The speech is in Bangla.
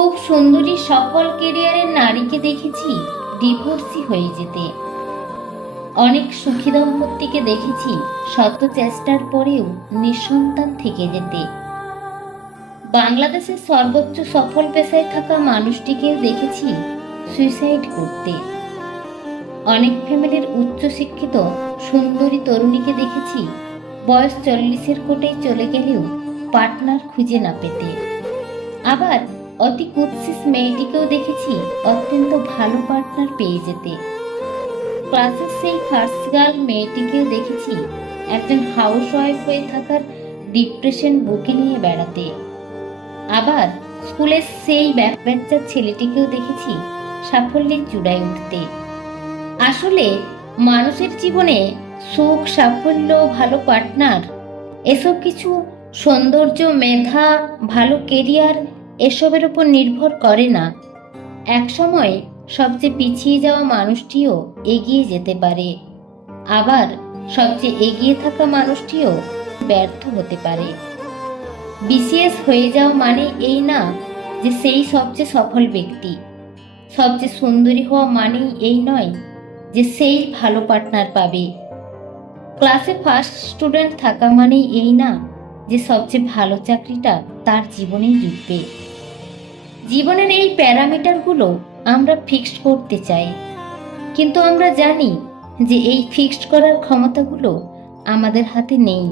খুব সুন্দরী সফল কেরিয়ারের নারীকে দেখেছি ডিভোর্সি হয়ে যেতে। অনেক সুখী দম্পতিকে দেখেছি শত চেষ্টার পরেও নিঃসন্তান থেকে যেতে। বাংলাদেশের সর্বোচ্চ সফল পেশায় থাকা মানুষটিকেও দেখেছি সুইসাইড করতে। অনেক ফ্যামিলির উচ্চশিক্ষিত সুন্দরী তরুণীকে দেখেছি বয়স 40-এর কোটেই চলে গেলেও পার্টনার খুঁজে না পেতে। আবার অতি কুৎসিত মেয়েটিকেও দেখেছি অত্যন্ত ভালো পার্টনার পেয়ে যেতে। ক্লাসের সেই ফার্স্ট গার্ল মেয়েটিকেও দেখেছি একজন হাউস ওয়াইফ হয়ে থাকার ডিপ্রেশন বুকে নিয়ে বেড়াতে। আবার স্কুলের সেই ব্যাকবেঞ্চার ছেলেটিকেও দেখেছি সাফল্যের চূড়ায় উঠতে। আসলে মানুষের জীবনে সুখ, সাফল্য, ভালো পার্টনার এসব কিছু সৌন্দর্য, মেধা, ভালো কেরিয়ার এসবের উপর নির্ভর করে না। একসময় সবচেয়ে পিছিয়ে যাওয়া মানুষটিও এগিয়ে যেতে পারে, আবার সবচেয়ে এগিয়ে থাকা মানুষটিও ব্যর্থ হতে পারে। বিসিএস হয়ে যাওয়া মানে এই না যে সেই সবচেয়ে সফল ব্যক্তি। সবচেয়ে সুন্দরী হওয়া মানেই এই নয় যে সেই ভালো পার্টনার পাবে। ক্লাসে ফার্স্ট স্টুডেন্ট থাকা মানেই এই না যে সবচেয়ে ভালো চাকরিটা তার জীবনেই জুটবে। জীবনের এই প্যারামিটারগুলো আমরা ফিক্সড করতে চাই, কিন্তু আমরা জানি যে এই ফিক্সড করার ক্ষমতাগুলো আমাদের হাতে নেই।